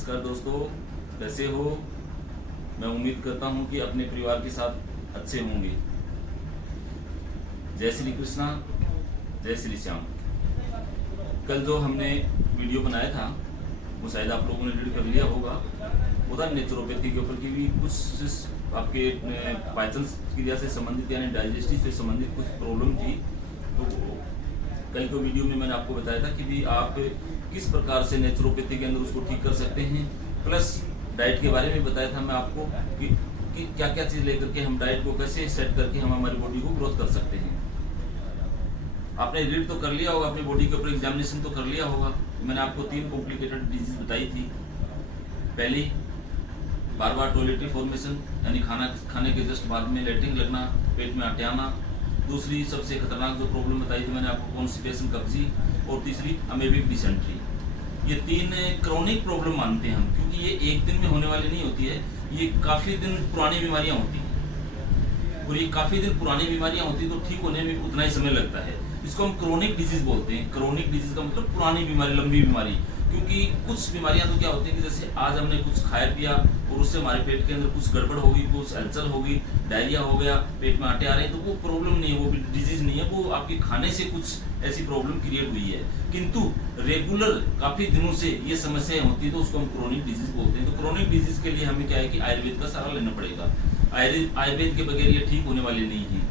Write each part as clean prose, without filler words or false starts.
नमस्कार दोस्तों, कैसे हो। मैं उम्मीद करता हूँ कि अपने परिवार के साथ अच्छे होंगे। जय श्री कृष्णा, जय श्री श्याम। कल जो हमने वीडियो बनाया था वो शायद आप लोगों ने रीड कर लिया होगा। वो था नेचुरोपैथी के ऊपर की भी कुछ आपके पाचन क्रिया से संबंधित यानी डाइजेस्टिव से संबंधित कुछ प्रॉब्लम थी। तो कल के वीडियो में मैंने आपको बताया था कि भी आप किस प्रकार से नेचुरोपैथी के अंदर उसको ठीक कर सकते हैं, प्लस डाइट के बारे में बताया था मैं आपको कि क्या क्या चीज़ लेकर के हम डाइट को कैसे सेट करके हम हमारी बॉडी को ग्रोथ कर सकते हैं। आपने रीड तो कर लिया होगा, अपनी बॉडी के ऊपर एग्जामिनेशन तो कर लिया होगा। मैंने आपको 3 कॉम्प्लिकेटेड डिजीज बताई थी। पहली, बार बार टॉयलेटरी फॉर्मेशन यानी खाना खाने के जस्ट बाद में लेटरिन लगना, पेट में आटे आना। दूसरी सबसे खतरनाक जो प्रॉब्लम बताई थी मैंने आपको, कॉन्स्टिपेशन, कब्जी। और तीसरी अमेबिक डिसेंट्री। ये 3 क्रॉनिक प्रॉब्लम मानते हैं हम, क्योंकि ये एक दिन में होने वाली नहीं होती है, ये काफ़ी दिन पुरानी बीमारियां होती हैं। और ये काफ़ी दिन पुरानी बीमारियां होती हैं तो ठीक होने में उतना ही समय लगता है। इसको हम क्रोनिक डिजीज बोलते हैं। क्रोनिक डिजीज का मतलब पुरानी बीमारी, लंबी बीमारी। क्योंकि कुछ बीमारियां तो क्या होती है कि जैसे आज हमने कुछ खाया पिया और उससे हमारे पेट के अंदर कुछ गड़बड़ होगी, कुछ हलचल होगी, डायरिया हो गया, पेट में आटे आ रहे हैं, तो वो प्रॉब्लम नहीं है, वो डिजीज नहीं है, वो आपके खाने से कुछ ऐसी प्रॉब्लम क्रिएट हुई है। किंतु रेगुलर काफी दिनों से ये समस्याएं होती है तो उसको हम क्रोनिक डिजीज बोलते हैं। तो क्रोनिक डिजीज के लिए हमें क्या है कि आयुर्वेद का सहारा लेना पड़ेगा। आयुर्वेद के बगैर ये ठीक होने वाली नहीं है।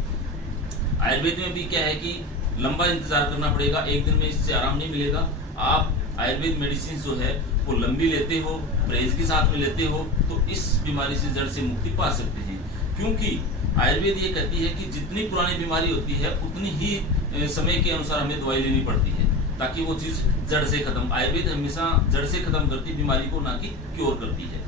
आयुर्वेद में भी क्या है कि लंबा इंतजार करना पड़ेगा, एक दिन में इससे आराम नहीं मिलेगा। आप आयुर्वेद मेडिसिन जो है वो लंबी लेते हो, परहेज के साथ में लेते हो, तो इस बीमारी से जड़ से मुक्ति पा सकते हैं। क्योंकि आयुर्वेद ये कहती है कि जितनी पुरानी बीमारी होती है उतनी ही समय के अनुसार हमें दवाई लेनी पड़ती है, ताकि वो चीज जड़ से खत्म। आयुर्वेद हमेशा जड़ से खत्म करती बीमारी को, ना कि क्योर करती है।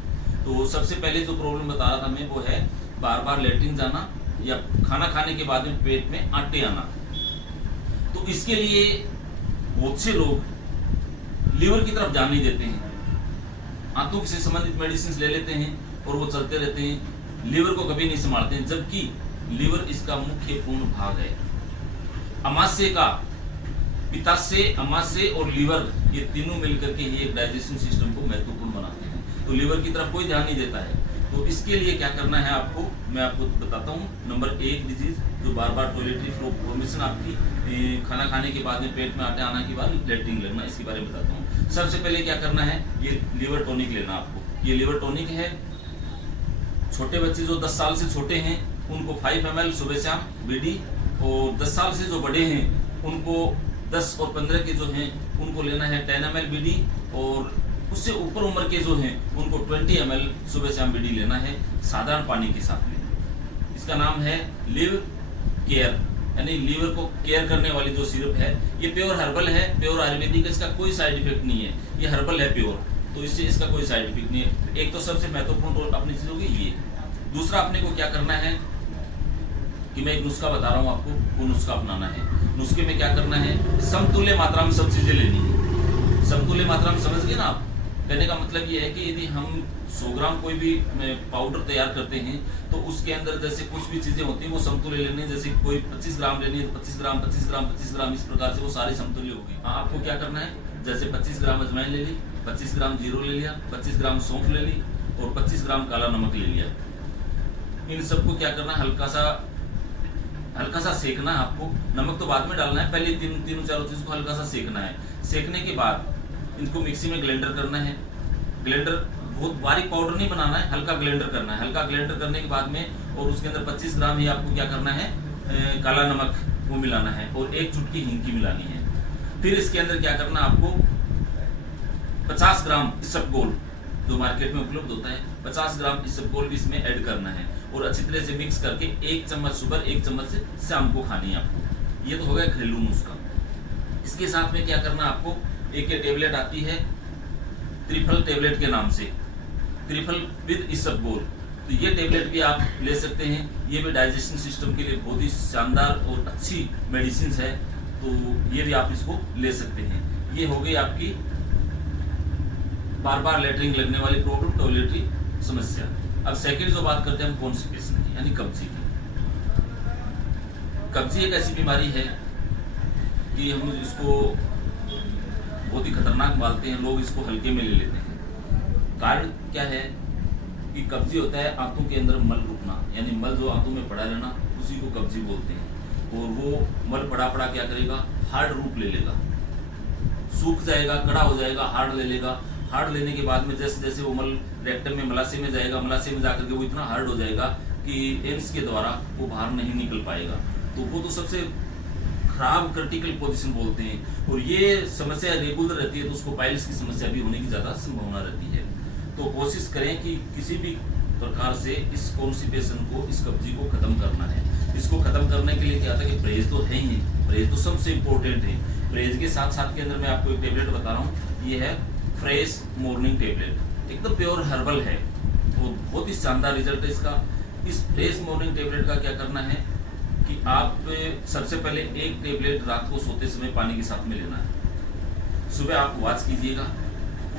तो सबसे पहले जो प्रॉब्लम बता रहा था मैं वो है बार बार लेटरिन जाना या खाना खाने के बाद में पेट में आटे आना। तो इसके लिए बहुत से लोग लीवर की तरफ ध्यान नहीं देते हैं, आंतों से संबंधित मेडिसिन ले लेते हैं और वो चलते रहते हैं, लीवर को कभी नहीं संभालते हैं, जबकि लीवर इसका मुख्य पूर्ण भाग है। अमाशय का, पित्ताशय, अमाशय और लीवर, ये तीनों मिलकर के ही एक डाइजेशन सिस्टम को महत्वपूर्ण बनाते हैं। तो लीवर की तरफ कोई ध्यान नहीं देता है। तो इसके लिए क्या करना है आपको, मैं आपको बताता हूँ। नंबर 1 डिजीज जो बार बार टॉयलेटरी फॉर्मेशन, आपकी खाना खाने के बाद में पेट में आटे आना के बाद लेटरिन लगना, इसके बारे में बताता हूँ। सबसे पहले क्या करना है, ये लीवर टॉनिक लेना आपको। ये लीवर टॉनिक है, छोटे बच्चे जो 10 साल से छोटे हैं उनको 5 ml सुबह शाम बीडी, और 10 साल से जो बड़े हैं उनको 10 और 15 के जो हैं उनको लेना है 10 ml बीडी, और उससे ऊपर उम्र के जो हैं उनको 20 ml सुबह शाम बीडी लेना है साधारण पानी के साथ में। इसका नाम है लिव केयर, यानी लीवर को केयर करने वाली जो सिरप है। ये प्योर हर्बल है, प्योर आयुर्वेदिक, इसका कोई साइड इफेक्ट नहीं है। ये हर्बल है प्योर, तो इससे इसका कोई साइड इफेक्ट नहीं है। एक तो सबसे महत्वपूर्ण रोल अपनी चीज होगी ये। दूसरा, अपने को क्या करना है कि मैं एक नुस्खा बता रहा हूँ आपको, वो नुस्खा अपनाना है। नुस्खे में क्या करना है, समतुल्य मात्रा में सब चीजें लेनी है। समतुल्य मात्रा में समझ गए ना आप। कहने का मतलब ये है कि यदि हम 100 ग्राम कोई भी पाउडर तैयार करते हैं तो उसके अंदर जैसे कुछ भी चीजें होती हैं वो समतुल्य लेनी है। जैसे कोई 25 ग्राम लेनी है तो 25 ग्राम 25 ग्राम 25 ग्राम, इस प्रकार से वो सारी समतुल्य होगी। हाँ, आपको क्या करना है, जैसे 25 ग्राम अजवाइन ले ली, 25 ग्राम जीरो ले लिया, 25 ग्राम सौंफ ले ली और 25 ग्राम काला नमक ले लिया। इन सबको क्या करना है, हल्का सा सेकना है आपको। नमक तो बाद में डालना है, पहले तीनों चारों चीज को हल्का सा सेकना है। सेकने के बाद इनको मिक्सी में ग्लेंडर करना है। ग्लेंडर बहुत बारीक पाउडर नहीं बनाना है, हल्का ग्लेंडर करना है। हल्का ग्लेंडर करने के बाद में और उसके अंदर 25 ग्राम ही आपको क्या करना है, काला नमक वो मिलाना है और 1 चुटकी हींग की मिलानी है। फिर इसके अंदर क्या करना, आपको 50 ग्राम इसबगोल जो मार्केट में उपलब्ध होता है, 50 ग्राम इसबगोल इसमें ऐड करना है और अच्छी तरह से मिक्स करके 1 चम्मच सुबह, 1 चम्मच शाम को खानी है आपको। ये तो हो गया घरेलू नुस्खा। इसके साथ में क्या करना, आपको एक टेबलेट आती है त्रिफल टेबलेट के नाम से, त्रिफल विद इसबगोल। तो ये टेबलेट भी आप ले सकते हैं। ये भी डाइजेशन सिस्टम के लिए बहुत ही शानदार और अच्छी मेडिसिन है, तो ये भी आप इसको ले सकते हैं। ये हो गई आपकी बार बार लेटरिन लगने वाली प्रॉब्लम, टॉयलेटरी समस्या। अब सेकंड जो बात करते हैं हम कॉन्स्टिपेशन की, यानी कब्जी की। कब्जी एक ऐसी बीमारी है कि हम इसको बहुत ही खतरनाक मानते हैं, लोग इसको हल्के में ले लेते हैं। कारण क्या है कि कब्जी होता है आंतों के अंदर मल रुकना, यानी मल जो आंतों में पड़ा रहना, उसी को कब्जी बोलते हैं। और वो मल पड़ा पड़ा क्या करेगा, हार्ड रूप ले लेगा, सूख जाएगा, कड़ा हो जाएगा, हार्ड ले लेगा। हार्ड लेने के बाद में जैसे जैसे वो मल रेक्टम में मलाशय में जाएगा, मलाशय में जाकर के वो इतना हार्ड हो जाएगा कि एम्स के द्वारा वो बाहर नहीं निकल पाएगा। तो वो तो सबसे खराब क्रिटिकल पोजीशन बोलते हैं। और ये समस्या रेगुलर रहती है तो उसको पाइल्स की समस्या भी होने की ज्यादा संभावना रहती है। तो कोशिश करें कि किसी भी प्रकार से इस कॉन्स्टिपेशन को, इस कब्जी को खत्म करना है। इसको खत्म करने के लिए क्या होता है कि परहेज तो है ही, परहेज तो सबसे इम्पोर्टेंट है। परहेज के साथ साथ के अंदर मैं आपको एक टेबलेट बता रहा हूँ, ये है फ्रेश मॉर्निंग टेबलेट, एकदम प्योर हर्बल है और बहुत ही शानदार रिजल्ट है इसका। इस फ्रेश मॉर्निंग टेबलेट का क्या करना है कि आप सबसे पहले एक टेबलेट रात को सोते समय पानी के साथ में लेना है। सुबह आप वॉच कीजिएगा,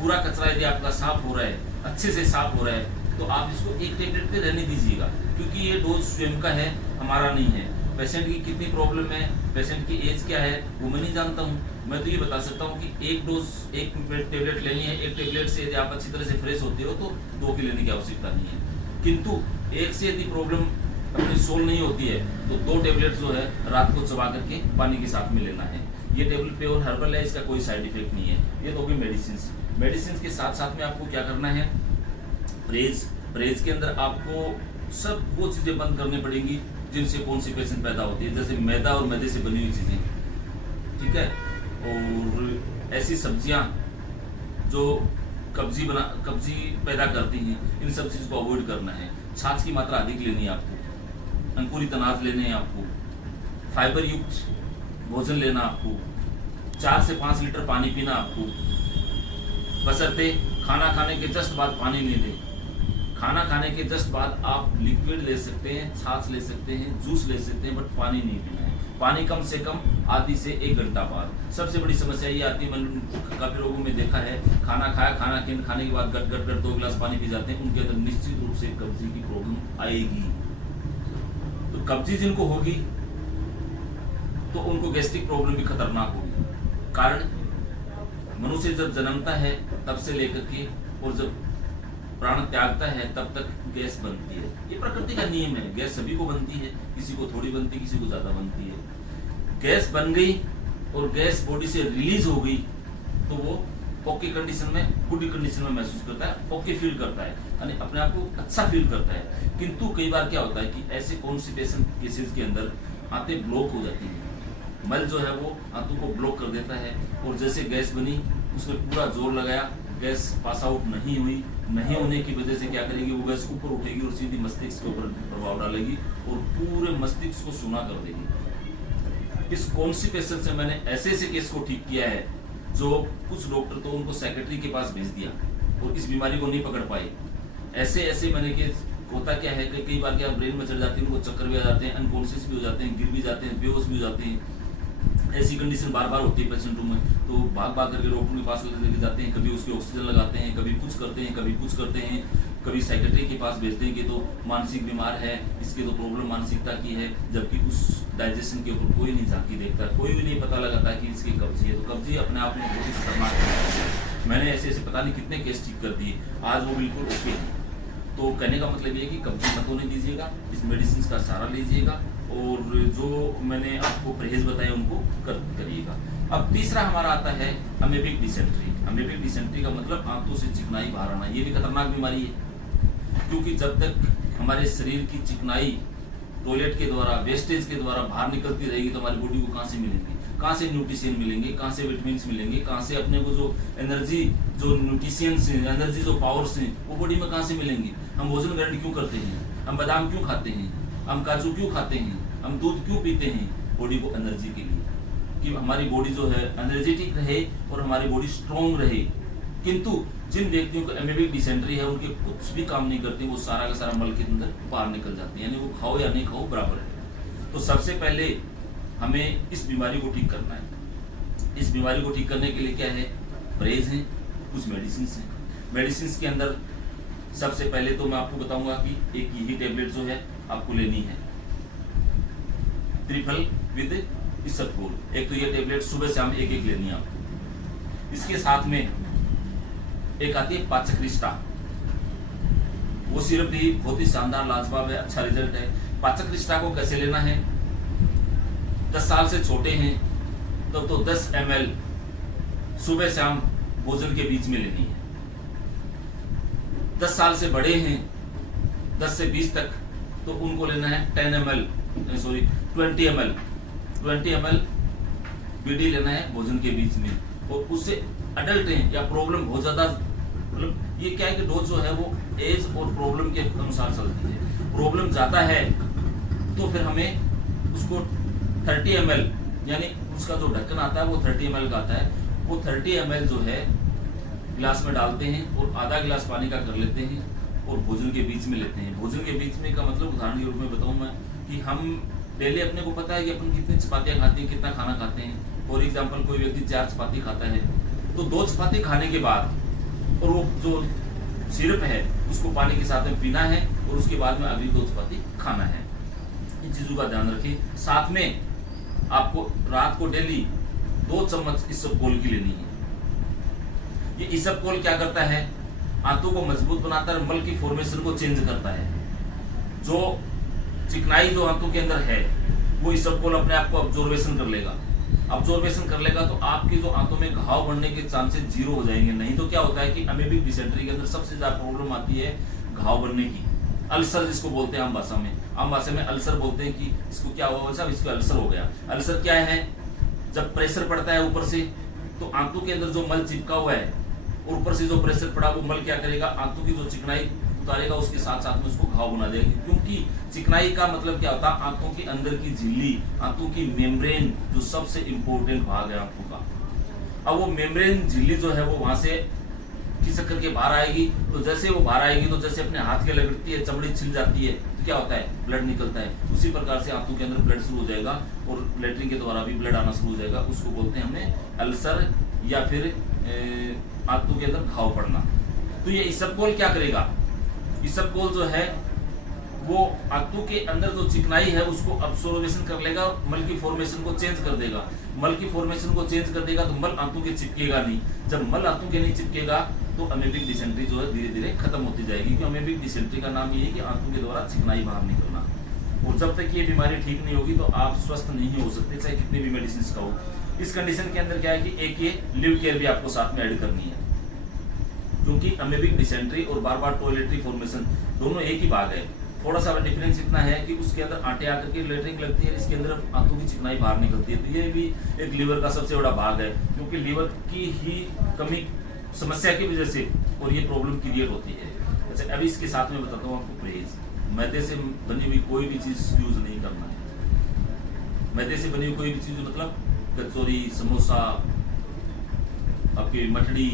पूरा कचरा यदि आपका साफ हो रहा है, अच्छे से साफ हो रहा है, तो आप इसको एक टेबलेट पे रहने दीजिएगा, क्योंकि ये डोज स्वयं का है, हमारा नहीं है। पेशेंट की कितनी प्रॉब्लम है, पेशेंट की एज क्या है, वो मैं नहीं जानता हूँ। मैं तो ये बता सकता हूँ कि एक डोज एक टेबलेट लेनी है, एक टेबलेट से यदि आप अच्छी तरह से फ्रेश होते हो तो 2 की लेने की आवश्यकता नहीं है। किंतु एक से यदि प्रॉब्लम अपनी सोल्व नहीं होती है तो 2 टेबलेट जो है रात को चबा करके पानी के साथ में लेना है। ये टेबलेट प्योर हर्बल है, इसका कोई साइड इफेक्ट नहीं है। ये तो होगी मेडिसिन के साथ साथ में आपको क्या करना है, परहेज के अंदर आपको सब वो चीजें बंद करनी पड़ेंगी जिनसे कॉन्स्टिपेशन पैदा होती है, जैसे मैदा और मैदे से बनी हुई चीजें, ठीक है। और ऐसी सब्जियां जो कब्जी पैदा करती हैं, इन सब चीज को अवॉइड करना है। छाछ की मात्रा अधिक लेनी है आपको, अंकुरित अनाज लेने हैं आपको, फाइबर युक्त भोजन लेना आपको, 4 से 5 लीटर पानी पीना आपको, बशर्ते खाना खाने के जस्ट बाद पानी नहीं लें। खाना खाने के जस्ट बाद आप लिक्विड ले सकते हैं, छाछ ले सकते हैं, जूस ले सकते हैं, बट पानी नहीं पीना है। पानी कम से कम आधी से 1 घंटा बाद। सबसे बड़ी समस्या ये आती है, मैंने काफी लोगों में देखा है, खाना खाया, खाने के बाद गट 2 गिलास पानी पी जाते हैं, उनके अंदर निश्चित रूप से कब्जी की प्रॉब्लम आएगी। तो कब्जी जिनको होगी तो उनको गैस्ट्रिक प्रॉब्लम भी खतरनाक होगी। कारण मनुष्य जब जन्मता है तब से लेकर के और जब प्राण त्यागता है तब तक गैस बनती है। ये प्रकृति का नियम है, गैस सभी को बनती है, किसी को थोड़ी बनती है, किसी को ज्यादा बनती है। गैस बन गई और गैस बॉडी से रिलीज हो गई तो वो ओके कंडीशन में, गुड कंडीशन में महसूस करता है, ओके फील करता है, यानी अपने आप को अच्छा फील करता है। किंतु कई बार क्या होता है कि ऐसे कॉन्स्टिपेशन केसेस के अंदर आंतें ब्लॉक हो जाती हैं, मल जो है वो आंतों को ब्लॉक कर देता है और जैसे गैस बनी उसने पूरा जोर लगाया, गैस पास आउट नहीं हुई, नहीं होने की वजह से क्या करेगी, वो गैस ऊपर उठेगी और सीधी मस्तिष्क के ऊपर प्रभाव डालेगी और पूरे मस्तिष्क को सूना कर देगी। इस कॉन्स्टिपेशन से मैंने ऐसे केस को ठीक किया है जो कुछ डॉक्टर तो उनको सेक्रेटरी के पास भेज दिया और इस बीमारी को नहीं पकड़ पाए। ऐसे मैंने केस होता क्या है कि कई बार क्या ब्रेन में चढ़ जाती है, उनको चक्कर भी आ जाते हैं, अनकॉन्शियस भी हो जाते हैं, गिर भी जाते हैं, बेहोश भी हो जाते हैं। ऐसी कंडीशन बार बार होती है पेशेंटों में, तो भाग करके डॉक्टर के पास लेके जाते हैं, कभी उसके ऑक्सीजन लगाते हैं, कभी कुछ करते हैं, कभी सेक्रेटरी के पास भेजते हैं कि तो मानसिक बीमार है, इसके तो प्रॉब्लम मानसिकता की है, जबकि उस डाइजेशन के ऊपर कोई नहीं झांकी देखता, कोई भी नहीं पता लगाता कि इसकी कब्जी है। तो कब्जी अपने आप में बहुत ही खतरनाक है। मैंने ऐसे पता नहीं कितने केस ठीक कर दिए, आज वो बिल्कुल ओके है। तो कहने का मतलब ये है कि कब्जी मत होने दीजिएगा, इस मेडिसिन का सहारा लीजिएगा और जो मैंने आपको परहेज बताए उनको करिएगा। अब तीसरा हमारा आता है अमेबिक डिसेंट्री। अमेबिक डिसेंट्री का मतलब आंतों से चिकनाई बाहर आना। ये भी खतरनाक बीमारी है, क्योंकि जब तक हमारे शरीर की चिकनाई टॉयलेट के द्वारा, वेस्टेज के द्वारा बाहर निकलती रहेगी तो हमारी बॉडी को कहाँ से मिलेंगी, कहाँ से न्यूट्रिशन मिलेंगे, कहाँ से विटामिन मिलेंगे, कहाँ से अपने को जो एनर्जी, जो न्यूट्रिशियंस हैं, एनर्जी जो पावर्स हैं वो बॉडी में कहाँ से मिलेंगे। हम भोजन ग्रहण क्यों करते हैं, हम बादाम क्यों खाते हैं, हम काजू क्यों खाते हैं, हम दूध क्यों पीते हैं, बॉडी को एनर्जी के लिए, कि हमारी बॉडी जो है एनर्जेटिक रहे और हमारी बॉडी स्ट्रॉन्ग रहे। किंतु जिन व्यक्तियों को एमेबिक डिसेंट्री है उनके कुछ भी काम नहीं करते, वो सारा का सारा मल के अंदर बाहर निकल जाते हैं, यानी वो खाओ या नहीं खाओ बराबर है। तो सबसे पहले हमें इस बीमारी को ठीक करना है। इस बीमारी को ठीक करने के लिए क्या है, परहेज है, कुछ मेडिसिन है। मेडिसिन के अंदर सबसे पहले तो मैं आपको बताऊंगा कि एक यही टेबलेट जो है आपको लेनी है, त्रिफल विद इसबगोल। एक तो ये टेबलेट सुबह शाम एक लेनी है आपको। इसके साथ में एक आती है पाचक्रिस्टा, वो सिरप भी बहुत ही शानदार लाजवाब है, अच्छा रिजल्ट है। पाचक निष्ठा को कैसे लेना है, 10 साल से छोटे हैं तब तो 10 ml सुबह शाम भोजन के बीच में लेनी है। 10 साल से बड़े हैं 10 से 20 तक तो उनको लेना है 20 ml बीडी लेना है भोजन के बीच में। और उससे अडल्ट हैं या प्रॉब्लम बहुत ज्यादा, मतलब ये क्या है कि डोज जो है वो एज और प्रॉब्लम के अनुसार चलती है। प्रॉब्लम ज्यादा है तो फिर हमें उसको 30 ml यानी उसका जो ढक्कन आता है वो 30 ml का आता है, वो 30 ml जो है गिलास में डालते हैं और आधा गिलास पानी का कर लेते हैं और भोजन के बीच में लेते हैं। भोजन के बीच में का मतलब उदाहरण के रूप में बताऊं मैं कि हम डेली अपने को पता है कि अपन कितनी चपातियां खाते हैं, कितना खाना खाते हैं। फॉर एग्जाम्पल कोई व्यक्ति 4 चपाती खाता है तो 2 चपाती खाने के बाद और वो जो सिरप है उसको पानी के साथ में पीना है और उसके बाद में अगली 2 चपाती खाना है। इन चीजों का ध्यान रखिए। साथ में आपको रात को डेली 2 चम्मच इसबगोल की लेनी है। ये इसबगोल क्या करता है, आंतों को मजबूत बनाता है, मल की फॉर्मेशन को चेंज करता है। जो चिकनाई जो आंतों के अंदर है वो इसबगोल अपने आप को ऑब्जॉर्वेशन कर लेगा। ऑब्जॉर्वेशन कर लेगा तो आपकी जो आंतों में घाव बढ़ने के चांसेस 0 हो जाएंगे। नहीं तो क्या होता है कि अमेबिक डिसेंट्री के अंदर सबसे ज्यादा प्रॉब्लम आती है घाव बढ़ने की, अल्सर जिसको बोलते हैं आम भाषा में। आम भाषा में अल्सर बोलते हैं कि इसको क्या हुआ, साहब इसको अल्सर हो गया। अल्सर क्या है, जब प्रेशर पड़ता है ऊपर से तो आंतों के अंदर जो मल चिपका हुआ है और ऊपर से जो प्रेशर पड़ा वो मल क्या करेगा, आंतों की जो चिकनाई उतारेगा, उसके साथ साथ में उसको घाव बना देगा। क्योंकि चिकनाई का मतलब क्या होता है, आंतों के अंदर की झिल्ली, आंतों की मेम्ब्रेन जो सबसे इंपॉर्टेंट भाग है आंतों का। अब वो मेम्ब्रेन झिल्ली जो है वो वहां से खिसक करके बाहर आएगी। तो जैसे वो बाहर आएगी तो जैसे अपने हाथ के लगती है, चमड़ी छिल जाती है तो क्या होता है, ब्लड निकलता है। उसी प्रकार से आंतों के अंदर ब्लड शुरू हो जाएगा और लैट्रिन के द्वारा भी ब्लड आना शुरू हो जाएगा। उसको बोलते हैं हमने अल्सर या फिर आंतों के अंदर घाव पड़ना। तो ये इसबगोल क्या करेगा, इसबगोल जो है वो आंतों के अंदर जो चिकनाई है उसको अब्सॉर्बेशन कर लेगा, मल की फॉर्मेशन को चेंज कर देगा। मल की फॉर्मेशन को चेंज कर देगा तो मल आंतों के चिपकेगा नहीं। जब मल आंतों के नहीं चिपकेगा तो अमेबिक डिसेंट्री जो है धीरे धीरे खत्म होती जाएगी। क्योंकि अमेबिक डिसेंट्री का नाम ये है कि आंतों के द्वारा चिकनाई बाहर निकलना। और जब तक ये बीमारी ठीक नहीं होगी तो आप स्वस्थ नहीं हो सकते, चाहे कितनी भी मेडिसिन खाओ। इस कंडीशन के अंदर क्या है कि एक ये लिव केयर भी आपको साथ में ऐड करनी है, क्योंकि अमेबिक डिसेंट्री और बार बार टॉयलेटरी फॉर्मेशन दोनों एक ही भाग है। थोड़ा सा डिफरेंस इतना है कि उसके अंदर आटे आकर के लेटरिंग लगती है, इसके अंदर आंतों की चिकनाई बाहर निकलती है। तो ये भी एक लीवर का सबसे बड़ा भाग है, क्योंकि लीवर की ही कमी समस्या की वजह से और ये प्रॉब्लम क्रिएट होती है। अच्छा, अभी इसके साथ में बताता हूँ आपको परहेज। मैदे से बनी हुई कोई भी चीज यूज नहीं करना है। मैदे से बनी हुई कोई भी चीज मतलब कचौरी, समोसा, आपके मठड़ी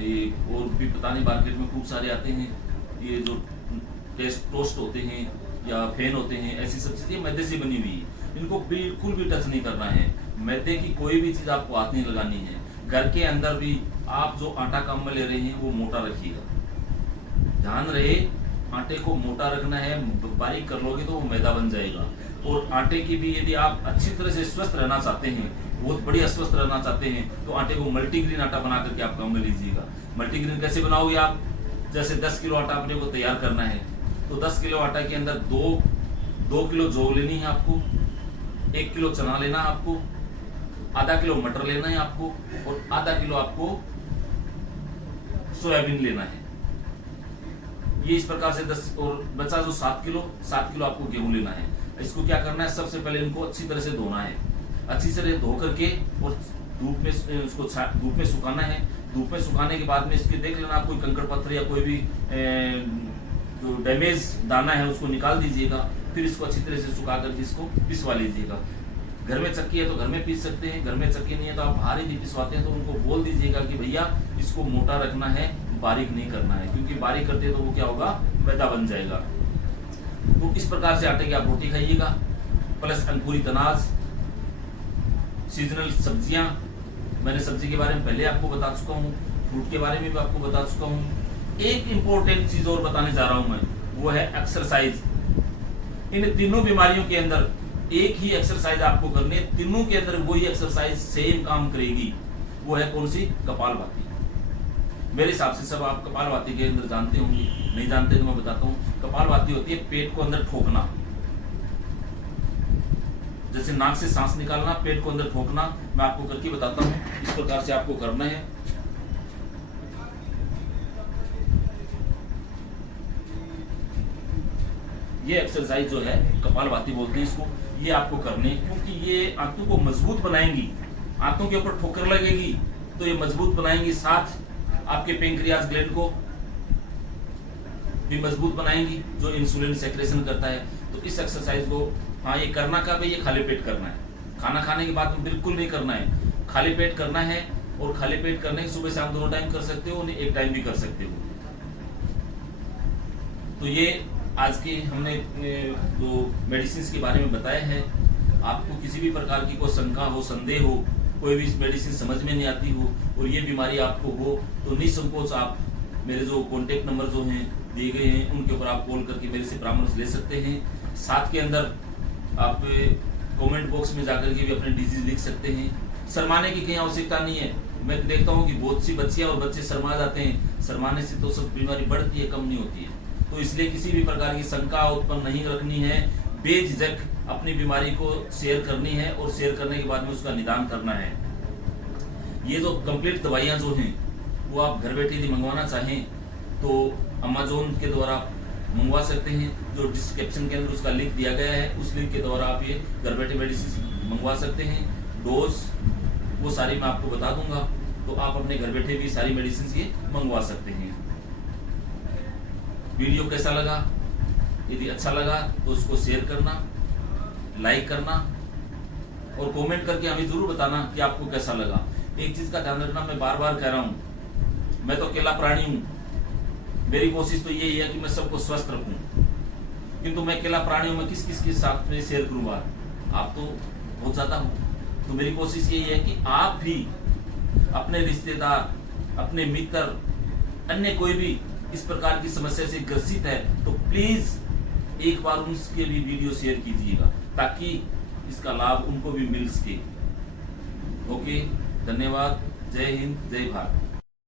और भी पता नहीं मार्केट में खूब सारे आते हैं, ये जो टोस्ट होते हैं या फेन होते हैं, ऐसी सब चीजें मैदे से बनी हुई है। इनको बिल्कुल भी टच नहीं करना है। मैदे की कोई भी चीज आपको हाथ नहीं लगानी है। घर के अंदर भी आप जो आटा काम में ले रहे हैं वो मोटा रखिएगा। ध्यान रहे, आटे को मोटा रखना है, बारीक कर लोगे तो वो मैदा बन जाएगा। और आटे की भी यदि आप अच्छी तरह से स्वस्थ रहना चाहते हैं, बहुत बढ़िया स्वस्थ रहना चाहते हैं, तो आटे को मल्टीग्रेन आटा बना करके आप काम में लीजिएगा। मल्टीग्रेन कैसे बनाओगे आप, जैसे 10 किलो आटा अपने को तैयार करना है तो 10 किलो आटा के अंदर 2 किलो जौ लेनी है आपको, 1 किलो चना लेना है आपको, आधा किलो मटर लेना है आपको और आधा किलो आपको सोयाबीन लेना है। ये इस प्रकार से 10 और बचा जो 7 किलो आपको गेहूं लेना है। इसको क्या करना है, सबसे पहले इनको अच्छी तरह से धोना है। अच्छी तरह धो करके और धूप में उसको धूप में सुखाना है। धूप में सुखाने के बाद में इसके देख लेना, कोई कंकड़ पत्थर या कोई भी जो डैमेज दाना है उसको निकाल दीजिएगा। फिर इसको अच्छी तरह से सुखा करके इसको पिसवा लीजिएगा। घर में चक्की है तो घर में पीस सकते हैं, घर में चक्की नहीं है तो आप बाहर ही पिसवाते हैं तो उनको बोल दीजिएगा कि भैया इसको मोटा रखना है, बारीक नहीं करना है, क्योंकि बारीक करते हैं तो वो क्या होगा, मैदा बन जाएगा। तो इस प्रकार से आटे की आप रोटी खाइएगा, प्लस अंकुरित अनाज, सीजनल सब्जियां। मैंने सब्जी के बारे में पहले आपको बता चुका हूँ, फ्रूट के बारे में भी आपको बता चुका हूँ। एक इंपॉर्टेंट चीज और बताने जा रहा हूं मैं, वो है एक्सरसाइज। इन तीनों बीमारियों के अंदर एक ही एक्सरसाइज आपको करनी है, तीनों के अंदर वही एक्सरसाइज सेम काम करेगी। वो है कौन सी, कपालभाति। मेरे हिसाब से सब आप कपालभाति के अंदर जानते होंगे, नहीं जानते तो मैं बताता हूँ। कपालभाति होती है पेट को अंदर ठोकना, जैसे नाक से सांस निकालना, पेट को अंदर ठोकना। मैं आपको करके बताता हूँ, इस प्रकार से आपको करना है। ये एक्सरसाइज जो है कपालभाति बोलते हैं इसको, ये आपको करने, क्योंकि ये आंतों को मजबूत बनाएंगी। आंतों के ऊपर ठोकर लगेगी तो ये मजबूत बनाएंगी, साथ आपके पेंक्रियाज ग्लैंड को भी मजबूत बनाएंगी जो इंसुलिन सेक्रेशन करता है। तो इस एक्सरसाइज को हाँ ये करना कब है, ये खाली पेट करना है, खाना खाने के बाद में बिल्कुल नहीं करना है, खाली पेट करना है। और खाली पेट करने के सुबह शाम दोनों टाइम कर सकते हो, एक टाइम भी कर सकते हो। तो ये आज के हमने जो मेडिसिन के बारे में बताया है, आपको किसी भी प्रकार की कोई शंका हो, संदेह हो, कोई भी मेडिसिन समझ में नहीं आती हो और ये बीमारी आपको हो, तो निसंकोच आप मेरे जो कॉन्टेक्ट नंबर जो हैं दिए गए हैं उनके ऊपर आप कॉल करके मेरे से परामर्श ले सकते हैं। साथ के अंदर आप कमेंट बॉक्स में जाकर के भी अपने डिजीज लिख सकते हैं। शर्माने की कहीं आवश्यकता नहीं है। मैं देखता हूँ कि बहुत सी बच्चियाँ और बच्चे शर्मा जाते हैं, शर्माने से तो सब बीमारी बढ़ती है, कम नहीं होती है। तो इसलिए किसी भी प्रकार की शंका उत्पन्न नहीं रखनी है, बेझिझक अपनी बीमारी को शेयर करनी है और शेयर करने के बाद में उसका निदान करना है। ये जो कंप्लीट दवाइयाँ जो हैं वो आप घर बैठे यदि मंगवाना चाहें तो अमेज़न के द्वारा मंगवा सकते हैं। जो डिस्क्रिप्शन के अंदर उसका लिंक दिया गया है, उस लिंक के द्वारा आप ये घर बैठे मेडिसिन मंगवा सकते हैं। डोज वो सारी मैं आपको बता दूंगा, तो आप अपने घर बैठे भी सारी मेडिसिन ये मंगवा सकते हैं। वीडियो कैसा लगा? यदि अच्छा लगा तो उसको शेयर करना, लाइक करना और कमेंट करके हमें जरूर बताना कि आपको कैसा लगा। एक चीज का ध्यान रखना, मैं बार बार कह रहा हूं, मैं तो अकेला प्राणी हूं। मेरी कोशिश तो यही है कि मैं सबको स्वस्थ रखूं, किंतु मैं अकेला प्राणी हूं, मैं किस किस के साथ में शेयर करूंगा? आप तो बहुत ज्यादा हो। तो मेरी कोशिश यही है कि आप भी अपने रिश्तेदार, अपने मित्र, अन्य कोई भी इस प्रकार की समस्या से ग्रसित है तो प्लीज एक बार उनके भी वीडियो शेयर कीजिएगा ताकि इसका लाभ उनको भी मिल सके। ओके, धन्यवाद। जय हिंद, जय भारत।